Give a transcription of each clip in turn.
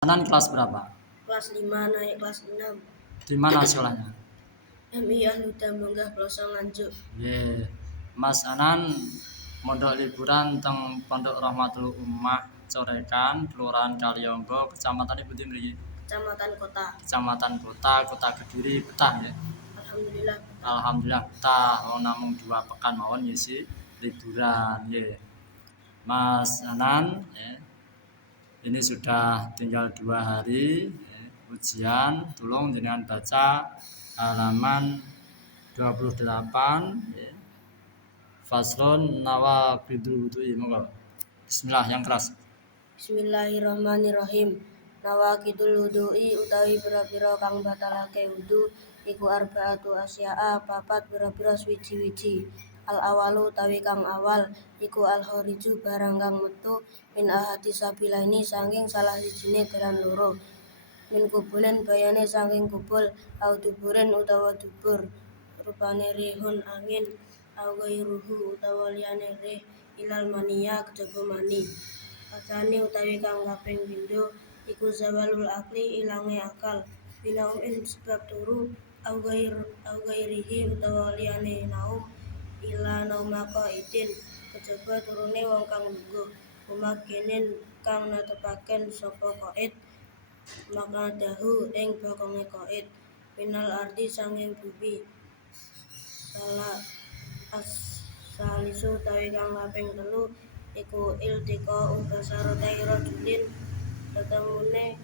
Anan kelas berapa? Kelas 5 naik kelas 6. Di mana sekolahnya? MI Ahluda Menggah Ploso Nganjuk. Ye, Mas Anan mondok liburan teng Pondok Rahmatul Ummah Corekan, Kelurahan Kaliombo, Kecamatan Pundi mriki? Kecamatan Kota. Kecamatan Kota, Kota Kediri, betah ya. Alhamdulillah. Alhamdulillah betah. Namung 2 pekan mawon ngisi liburan ye. Mas Anan ya. Ini sudah tinggal 2 hari ya, ujian. Tolong jenengan baca halaman 28 ya. Faslon nawaqidul wudu'i. Monggo. Bismillah yang keras. Bismillahirrahmanirrahim. Nawaqidul wudu'i utawi pira-pira kang batalake wudu iku arbaatu asya'a papat pira-pira swiji-wiji. Al awalu utawi kang awal iku al khariju barang kang metu min ahadi sabilaini saking salah sijine dalan loro. Min kubulen bayane saking kubul au duburen utawa dubur. Rupane rihun angin au gairuhu utawa liyane rih ilal mania kejaba mani. Asani utawi kang kaping pindho iku zawalul akli ilange akal binaum ing sebab turu au gairihi utawa liyane naum ila naumaka idin kejaba turune wong kang lungguh umakinin kang netepaken sapa qaid maka dahu ing bokonge qaid minal ardi sanging bumi salah salisu utawi kang kaping telu iku iltika basarotai rajulin tetemune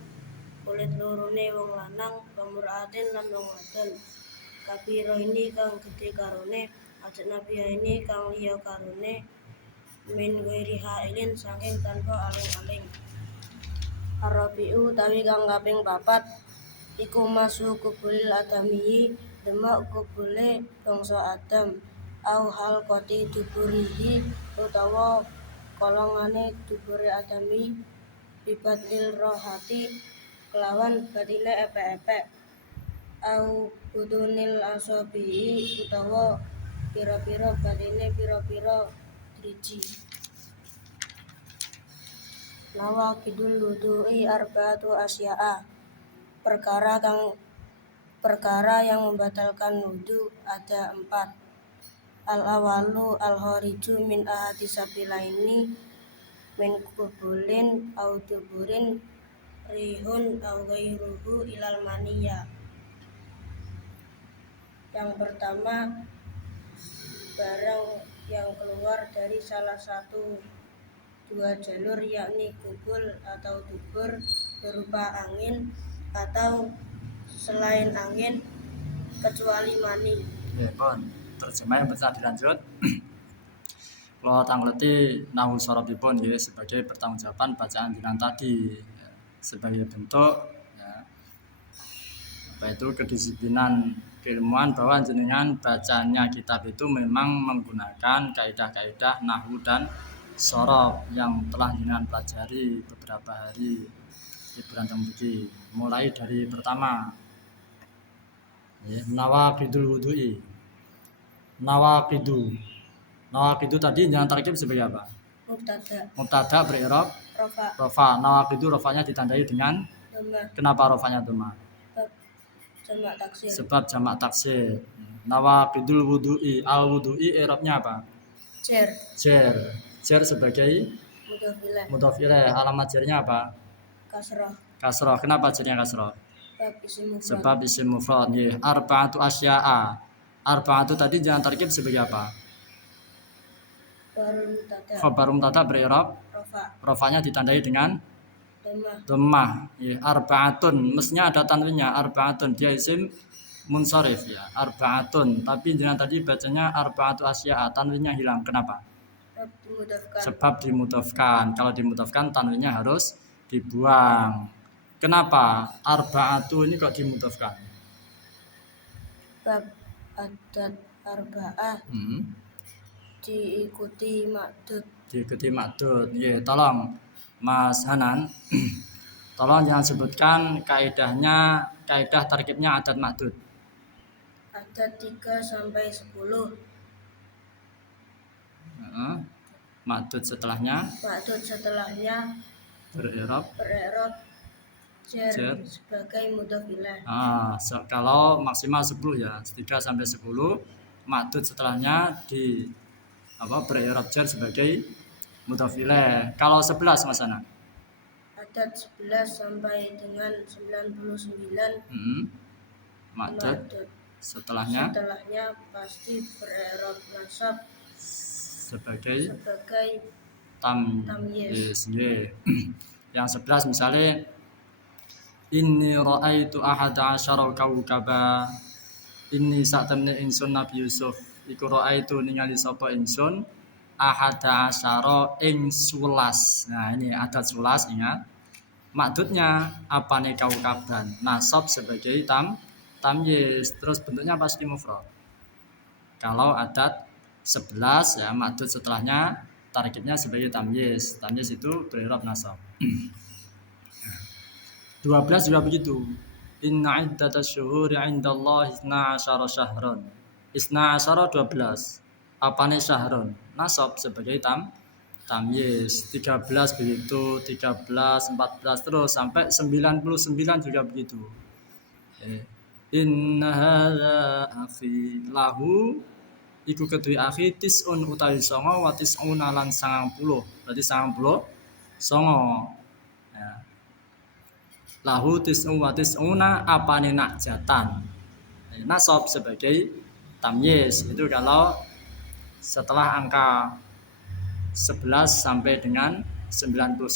kulit lorone wong lanang pamuraatin lan wong wadon kabiro ini kang gede karone ajnabiya ini kang liya karone min ghairi hailin saking tanpa aling-aling. Arabiu utawi kang kaping 4 iku masu kubulil adami demak kubule bangsa Adam au hal koti duburihi utawa kolongane dubure adami bibatil rohati kelawan batile epek-epek au budunil asobii utawa pira-pira batine pira-pira driji. Nawaqidul wudu'i arbaatu asya'a perkara yang membatalkan wudu ada 4. Al awalu al khariju min ahadi sabilaini min kubulin au duburin rihun au gairuhu ilal maniya. Yang pertama, barang yang keluar dari salah satu 2 jalur yakni kubul atau dubur berupa angin atau selain angin kecuali mani. Ya, pun. Terjemah yang bisa dilanjut. Kalau tangleti nahu sorobipun ya, sebagai pertanggungjawaban bacaan jenengan tadi ya, sebagai bentuk ya, apa itu kedisiplinan keilmuan bahwa jenengan bacanya kitab itu memang menggunakan kaidah-kaidah nahwu dan sorob yang telah jenengan pelajari beberapa hari liburan tembuki. Mulai dari pertama ya, nawaqidul wudu'i. Nawaqidu tadi jangan tarkib sebagai apa? Mubtada ber'irab rofa. Nawaqidu rofanya ditandai dengan Dhamma. Kenapa rofanya dhamma? Jamak taksir. Sebab jamak taksir. Nawaqidul wudu'i. Al wudu'i i'rabnya apa? Jer sebagai mudhof ilaih. Alamat jernya apa? Kasroh. Kenapa jernya kasroh? Sebab isim mufrad. Arba'atu asya'a. Arba'atu tadi jangan tarkib sebagai apa? Khabar mubtada ber'irab rofanya ditandai dengan dhammah. Arba'atun mestinya ada tanwinnya. Arba'atun dia isim munsharif ya. Arba'atun tapi jangan tadi bacanya arba'atu asya'a, tanwinnya hilang. Kenapa? Sebab dimudhofkan. Kalau dimudhofkan tanwinnya harus dibuang. Kenapa arba'atu ini kok dimudhofkan? Bab adat arba'ah diikuti makdud. Tolong Mas Hanan tolong jangan sebutkan kaidahnya, kaidah tarkibnya adat makdud. Adat 3 sampai 10. Makdud setelahnya ber'irab Jar Jar. sebagai mudhof ilaih. Kalau maksimal 10 ya, 3 sampai 10 ma'dud setelahnya beri'rab jar sebagai mudhof ilaih. Kalau 11 Mas Ana? Adat 11 sampai dengan 99 Ma'dud ma'dud setelahnya pasti beri'rab nasab sebagai tamyiz. Yang 11 misalnya inni ra'aitu ahada asyara kaukaba. Inni sak temne ingsun Nabi Yusuf iku ra'aitu ningali sapa ingsun ahada asyara ing 11. Nah, ini adat 11 ingat. Maksudnya apane kaukaban? Nasab sebagai tamyiz, terus bentuknya pasti mufrad. Kalau adat 11 ya maksud setelahnya tarkibnya sebagai tamyiz. Tamyiz itu beri'rab nasab. 12 juga begitu. Inna iddatash syuhuri 'indallahi 12 syahran. 12. Apane syahron? Nasab sebagai tamyiz. 13 begitu, 13, 14 terus sampai 99 juga begitu. Inna hadza akhi lahu iku kedue akhi tis'un utawi 9 wa tis'una lan 90. Berarti 90 songo. Ya. Lahu tis'u wa tis'una apane nakjatan. Nasab sebagai tamyiz itu kalau setelah angka 11 sampai dengan 99.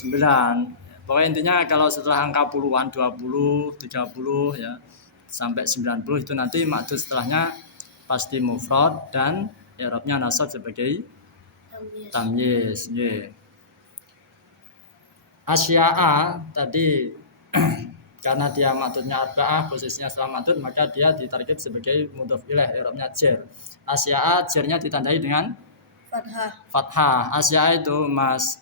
Pokoknya intinya kalau setelah angka puluhan 20, 30 ya sampai 90 itu nanti maksud setelahnya pasti mufrad dan i'rabnya nasab sebagai tamyiz. Asya'a tadi karena dia maksudnya arba'ah posisinya setelah maksud maka dia ditarkib sebagai mudhof ilaih i'rabnya jar. Asya'a jarnya ditandai dengan fathah. Asya'a itu Mas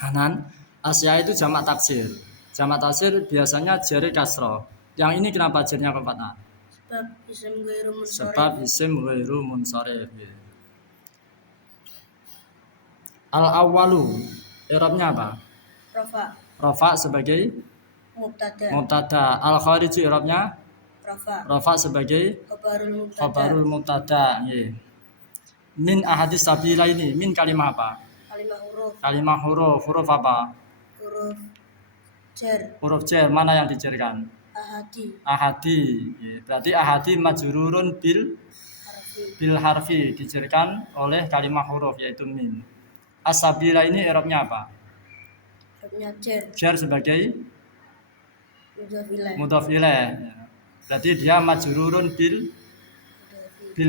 Hanan, asya'a itu jamak taksir. Jamak taksir biasanya jar kasroh. Yang ini kenapa jarnya ke fathah? Sebab isim ghairu munsharif. Al-awwalu i'rabnya apa? Rafa sebagai mubtada. Al-khariji i'rabnya rafa sebagai khabarul mubtada. Min ahadis sabila ini min kalimah apa? Kalimah huruf. Huruf apa? Huruf jar. Mana yang dijarkan? Ahadi. Berarti ahadi majrurun bil harfi dijarkan oleh kalimah huruf yaitu min. As-sabila ini i'rabnya apa? Jar sebagai mudhof ilaih. Berarti dia majrurun bil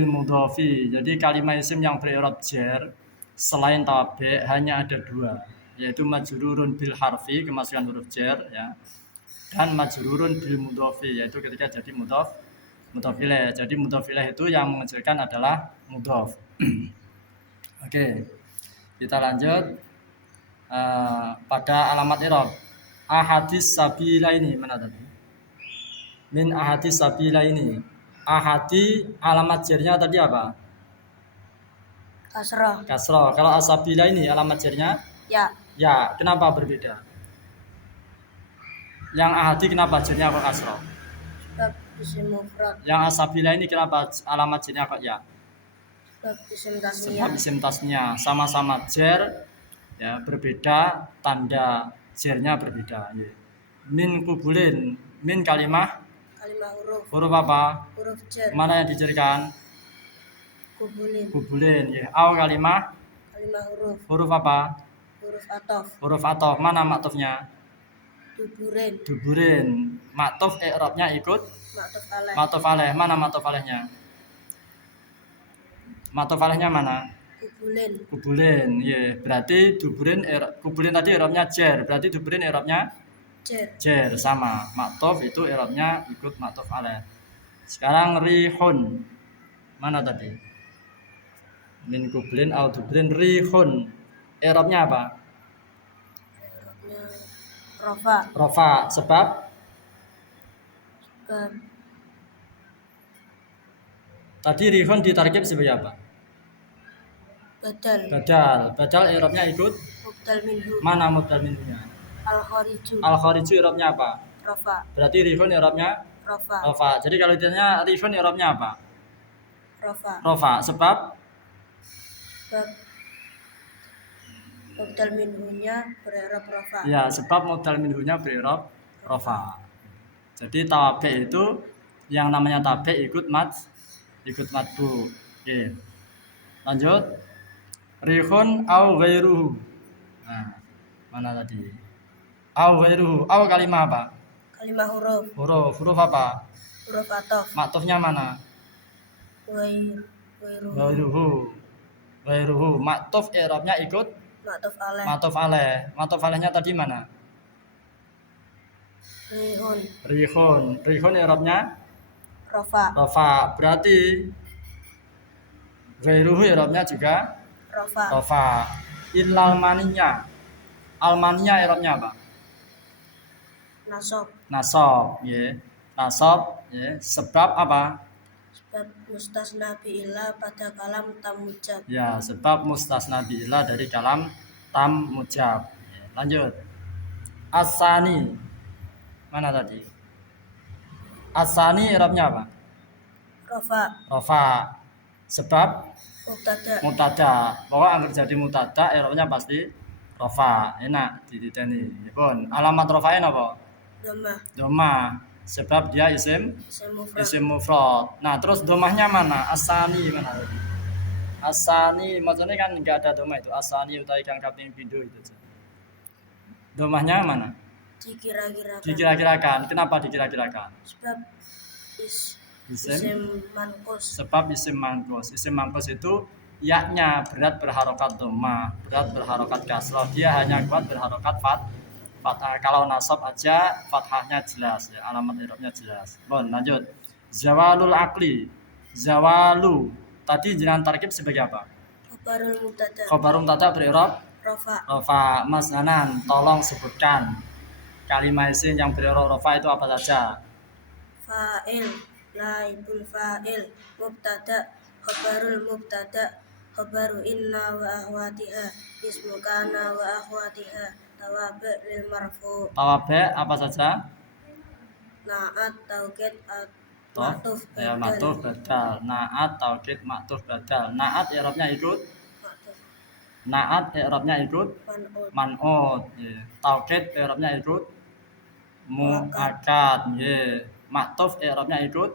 mudhofi. Jadi kalimat isim yang beri'rab jar selain tabi' hanya ada 2, yaitu majrurun bil harfi kemasukan huruf jar ya. Dan majrurun bil mudhofi yaitu ketika jadi mudhof ilaih. Jadi mudhof ilaih itu yang mengejarkan adalah mudhof. Oke. Kita lanjut pada alamat i'rab. Ahadis sabila ini mana tadi? Min ahadis sabila ini. Ahadi alamat jarnya tadi apa? Kasroh. Kalau asabila ini alamat jarnya? Ya. Kenapa berbeda? Yang ahadi kenapa jarnya kok kasroh? Sebab isim mufrad. Yang asabila ini kenapa alamat jarnya kok ya? Sebab isim tasnya. Sama-sama jar ya, berbeda tanda jarnya berbeda. Min kubulin. Min kalimah huruf apa? Huruf jar. Mana yang dijarkan? Kubulin ya. Au kalimah huruf apa? Huruf atof. Mana maktufnya? Duburin. Maktuf i'rabnya ikut maktuf alaih. Mana maktuf alaihnya? Maktuf alaihnya mana? Kubulin. Ya, berarti duburin kubulin tadi i'rabnya jar. Berarti duburin i'rabnya jar sama. Maktuf itu i'rabnya ikut maktuf alaih. Sekarang rihun. Mana tadi? Min kubulin au duburin rihun. I'rabnya apa? Rafa. Sebab tadi rihun ditarkib sebagai apa? Badal. I'rabnya ikut mubdal minhu. Mana mubdal minhunya? Al-Khariju. Al-khariju i'rabnya apa? Rafa. Berarti rihun i'rabnya Rafa. rafa. Jadi kalau ditanya rihun i'rabnya apa? Rafa. Rafa. Sebab Bab mubdal minhunya ber'irab rafa. ya, sebab mubdal minhunya ber'irab rafa. Jadi tawabi itu yang namanya tabi ikut madbu. Oke. Lanjut. Rihun au ghairuhu. Nah, mana tadi? Au ghairuhu. Au kalimah apa? Kalimah huruf. Huruf apa? Huruf atof. Maktufnya mana? Ghairuhu. Ghairuhu. Maktuf i'rabnya ikut Ma'tuf alaih. matuf alaih. Matuf alaihnya tadi mana? Rihun. Rihun i'rabnya Rafa. rafa. Berarti ghairuhu i'rabnya juga Rafa. rafa. Illal maninya. Almaninya i'rabnya apa? Nasab. Nasab, ya. Nasab, ya. Sebab apa? Sebab mustasna bi'ila pada kalam tam mujab. Ya, sebab mustasna bi'ila dari kalam tam mujab. Ya, lanjut. Asani. Mana tadi? Asani i'rabnya apa? Rafa. Rafa. Sebab Mubtada. mutada. Bahwa angker jadi mutada i'rabnya pasti rafa. Enak dititeni. Pun alamat rafa'in apa? Domah. Sebab dia isim mufrad. Nah, terus domahnya mana? Asani mana tadi? Asani maksudnya kan enggak ada domah itu. Asani utawi kang kaping pindho itu. Domahnya mana? Dikira-kirakan. Kenapa dikira-kirakan? Sebab isim manqus. Sebab isim manqus. Isim manqus itu yaknya berat berharokat domah, berat berharokat kasroh. Dia hanya kuat berharokat fathah. Kalau nasab aja fathahnya jelas ya, alamat i'rabnya jelas. Bon, lanjut. Zawalul aqli. Zawalu. Tadi jenengan tarkib sebagai apa? Khabarul mubtada ber'irab rafa. Mas Hanan, tolong sebutkan kalimat isim yang ber'irab rafa itu apa saja? Fa'il, naibul fa'il, mubtada, khabarul mubtada, khabaru inna wa akhwatiha, ismu kana wa akhwatiha. Tawabi lil marfu. Tawabi apa saja? Naat, taukid, Matuf badal. Naat, taukid, matuf badal. Naat i'rabnya ikut man'ut. Taukid i'rabnya ikut muakkad. Matuf i'rabnya ikut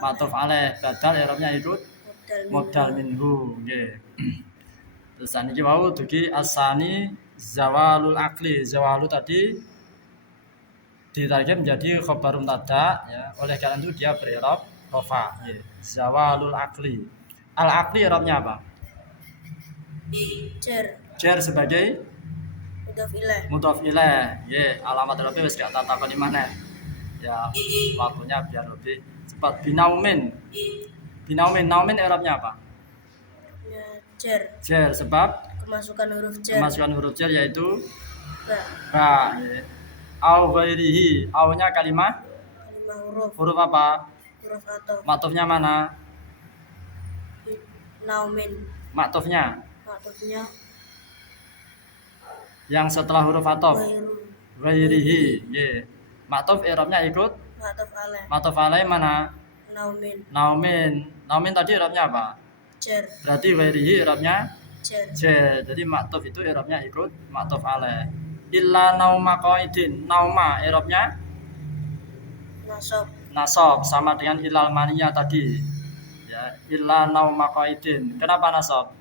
matuf alaih. Badal i'rabnya ikut mubdal minhu. Terus niki wau dugi asani zawalul akli. Zawalu tadi ditarikib menjadi khabar mubtada ya. Oleh karena itu dia ber'irab rafa. Zawalul akli. Al akli i'rabnya apa? Jar sebagai mudhof ilaih. Alamat i'rabnya wis gak tak takoni maneh. Ya, waktunya biar lebih cepat. Binaumin i'rabnya apa? Jar sebab kemasukan huruf jar yaitu ba. Au ghairihi. Au-nya kalimah huruf apa? Huruf atof. Maktufnya mana? Naumin. Maktufnya yang setelah huruf atof. Ghairihi. Maktuf i'rabnya ikut maktuf alaih mana? Naumin tadi i'rabnya apa? Jar. Berarti ghairihi i'rabnya jar. Jadi maktuf itu i'rabnya ikut maktuf alaih. Illa nauma qaidin. Nauma i'rabnya nasab sama dengan ilal maniyah tadi. Ya, illa nauma qaidin. Kenapa nasab?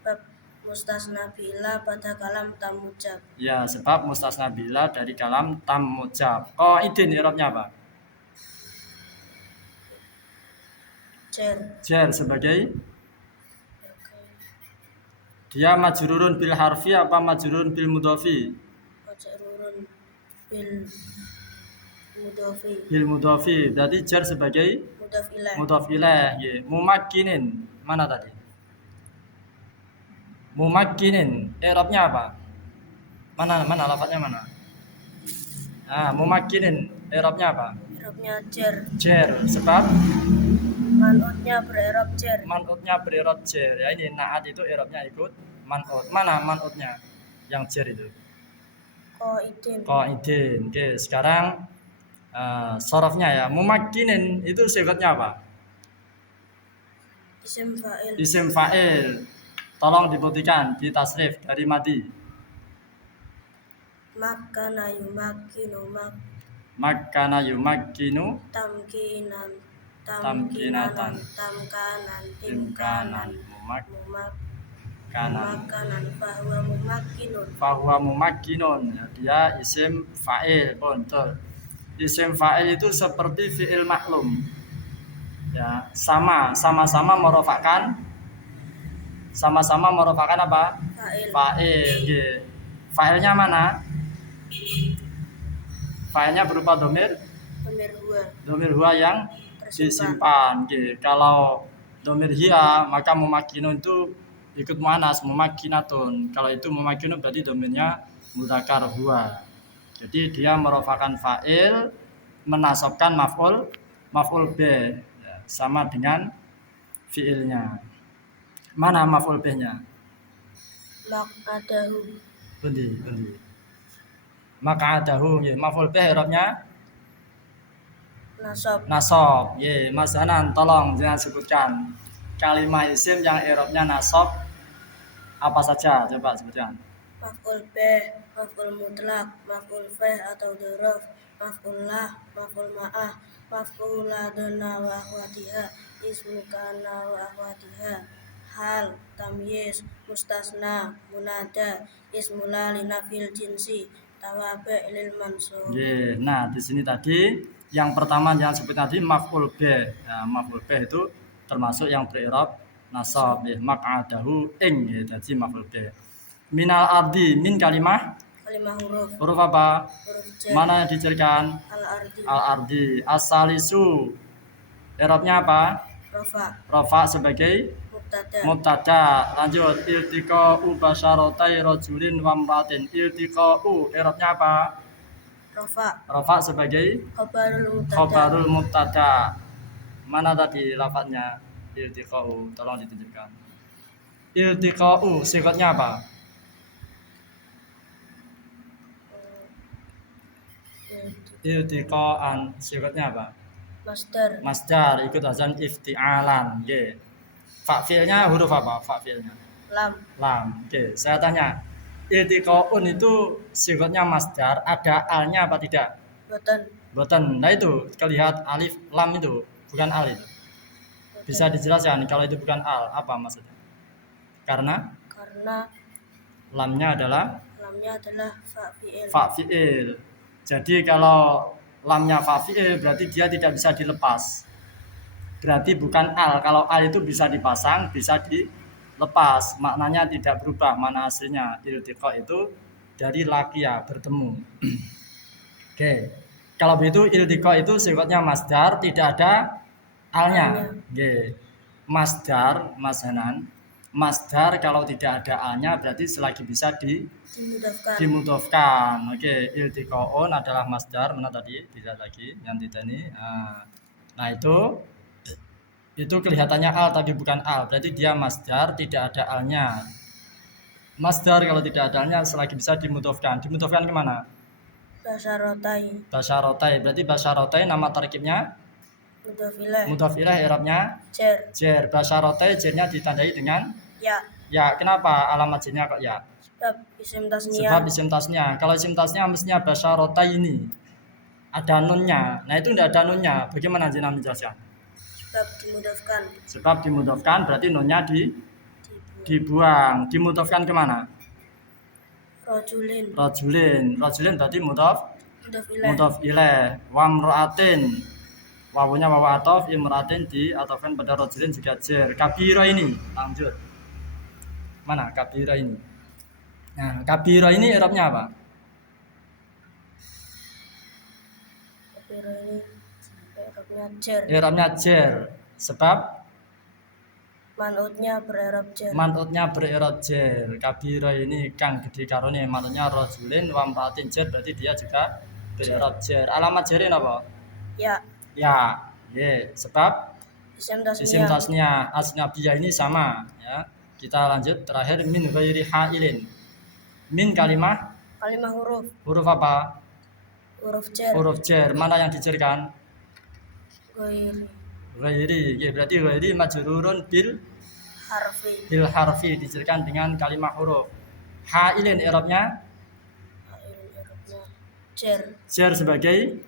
Sebab mustasna bi'ila pada kalam tam mujab. Ya, sebab mustasna bi'ila dari kalam tam mujab. Qaidin i'rabnya apa? Jar sebagai dia majrurun bil harfi apa majrurun bil mudhofi? Bil mudhofi. Berarti jar sebagai mudhof ilaih. Mumakkinin. Mana tadi? Mumakkinin. I'rabnya apa? Mana lafadznya mana? Mumakkinin. I'rabnya apa? I'rabnya jar. Sebab man'utnya ber'irab jar. Ya, ini naat itu i'rabnya ikut man'ut. Mana man'utnya? Yang jar itu. Qaidin. Oke, sekarang sorofnya ya. Mumakkinin itu sifatnya apa? Isim fa'il. Tolong dibuktikan di tasrif dari madi. Makkana yumakkinu Makkana yumakkinu tamkinatan tamkinatan tamkanan imkanan mumakkanan makanan bahwa mumakkinun. fahuwa mumakkinun. Ya, dia isim fa'il. Betul. Isim fa'il itu seperti fi'il maklum. Ya, sama-sama merofakkan apa? Fa'il. Nggih. Fa'ilnya mana? Fa'ilnya berupa domir huwa yang disimpan. Nggih. Kalau domir hiya maka mumakkinun itu ikut muannas, mumakkinatun. Kalau itu mumakkinun berarti domirnya mudzakkar huwa. Jadi dia merofakkan fa'il, menasabkan maf'ul bih. Sama dengan fiilnya. Mana maf'ul bihnya? Maq'adahu. Pundi. Maq'adahu nggih. Maf'ul bih i'rabnya nasab. Nggih, Mas Hanan tolong jangan sebutkan kalimat isim yang i'rabnya nasab apa saja, coba sebutkan. Maf'ul bih, maf'ul mutlak, maf'ul fih atau dzaraf, maf'ul lah, maf'ul ma'ah, maf'uladuna wa akhwatiha, ismu kana wa akhwatiha, hal, tamyiz, mustasna, munada, ismula linafil jinsi, tawabi' lil mansub. Nggih. Nah, di sini tadi yang pertama yang sebut tadi maf'ul bih. Nah, maf'ul bih itu termasuk yang berirab nasab. Nggih, maq'adahu ing nggih dadi maf'ul bih. Minal ardi, min kalimah huruf apa? Huruf jar. Mana yang dijerkan? Al-ardi. As-salisu. I'rabnya apa? Rafa sebagai mubtada. Lanjut. Iltiqa'u basyaratai rajulin wa imra'atin. Iltiqa'u i'rabnya apa? Rafa sebagai khabarul mubtada. Mana tadi lafadznya? Iltiqa'u. Tolong ditunjukkan. Iltiqa'u sifatnya apa? Iltiqa'an sifatnya apa? Masdar ikut wazan ifti'alan. Nggih. Fa'ilnya huruf apa? Fa'ilnya lam. Oke, saya tanya. Iltiqa'un itu sifatnya masdar, ada alnya apa tidak? Boten. Nah itu kelihatan alif lam itu bukan al itu. Bisa dijelaskan kalau itu bukan al apa maksudnya? Karena lamnya adalah fa'il. Jadi kalau lamnya fa'il berarti dia tidak bisa dilepas. Berarti bukan al. Kalau al itu bisa dipasang, bisa dilepas. Maknanya tidak berubah. Mana aslinya iltiqa itu dari laqiya, bertemu. Oke. Kalau begitu iltiqa itu sifatnya masdar, tidak ada alnya. Oke. Masdar, Mas Hanan. Masdar kalau tidak ada alnya berarti selagi bisa dimudhofkan. Oke, iltiqaun adalah masdar. Mana tadi? Tidak lagi yang tidak ini. Nah, itu kelihatannya al tapi bukan al. Berarti dia masdar, tidak ada alnya. Masdar kalau tidak ada alnya selagi bisa dimudhofkan. Dimudhofkan kemana? Basyarotai. Berarti basyarotai nama tarkibnya mudhof ilaih i'rabnya jar. Basyarotai jarnya ditandai dengan ya. Kenapa alamat jarnya kok ya? Sebab isim tasnya. Kalau isim tasnya mestinya basyarotai ini ada nunnya. Nah itu tidak ada nunnya. Bagaimana jenengan menjelaskan? Sebab dimudhofkan berarti nunnya dibuang. Dimudhofkan kemana? Rajulin berarti mudhof ilaih. Wa imra'atin. Wawunya wawu atof, imra'atin diatofkan pada rajulin juga jar. Kabira ini. Lanjut. Mana kabira ini? Nah, kabira ini i'rabnya apa? I'rabnya jar. Sebab man'utnya berirab jar. Kabira ini kang gede karone man'utnya rajulin wa imra'atin jar berarti dia juga berirab jar. Alamat jarin apa? Ya. Sebab isim tasnya asnabiyah ini sama ya. Kita lanjut terakhir min ghairi ha'ilin. Min kalimah Kalimah huruf. Huruf apa? Huruf jar. Huruf jar. Mana yang dijerkan? Ghairi. Ghairi. Ya, berarti ghairi majrurun bil harfi. dijerkan dengan kalimah huruf. Hailin i'rabnya? Jar. Jar sebagai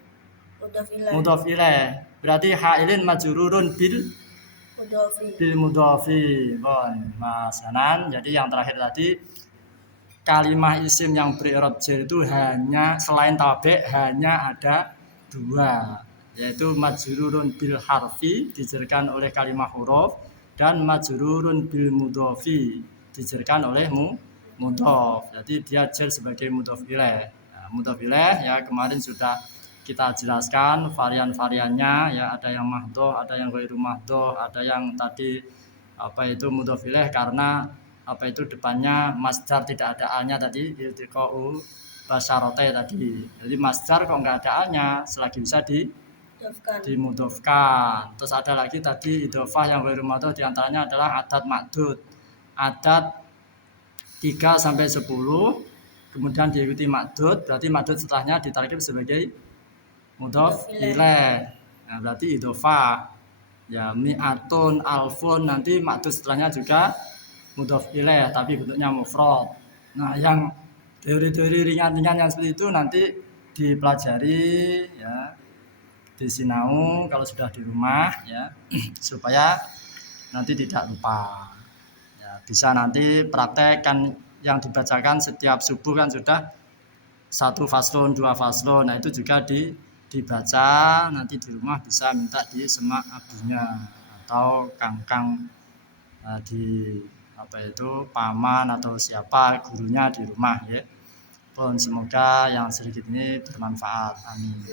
mudhof ilaih. Berarti hailin majrurun bil mudhofi. Bon, Mas Hanan. Jadi yang terakhir tadi kalimah isim yang beri'rab jar itu hanya selain tabe hanya ada dua, yaitu majrurun bil harfi dijerkan oleh kalimah huruf dan majrurun bil mudhofi dijerkan oleh mudhof. Jadi dia jar sebagai mudhof ilaih. Mudhof ilaih ya kemarin sudah kita jelaskan varian-variannya ya, ada yang mahdhof, ada yang ghairu mahdhof, ada yang tadi mudhof ilaih karena depannya masdar tidak ada a-nya tadi, iltiqa'u basyarate tadi. Jadi masdar kok enggak ada a-nya selagi bisa dimudhofkan. Terus ada lagi tadi idhofah yang ghairu mahdhof, di antaranya adalah adat ma'dud. Adat 3 sampai 10 kemudian diikuti ma'dud, berarti ma'dud setelahnya ditarkib sebagai mudhof ilaih. Nah, berarti idhofah. Ya, mi'atun, alfun, nanti ma'dud setelahnya juga mudhof ilaih tapi bentuknya mufrad. Nah, yang teori-teori ringan-ringan yang seperti itu nanti dipelajari ya di sinau kalau sudah di rumah ya supaya nanti tidak lupa. Ya, bisa nanti praktek kan yang dibacakan setiap subuh kan sudah 1 faslun, 2 faslun. Nah, itu juga dibaca nanti di rumah bisa minta di semak abunya atau kangkang di paman atau siapa gurunya di rumah ya. Pun semoga yang sedikit ini bermanfaat. Amin.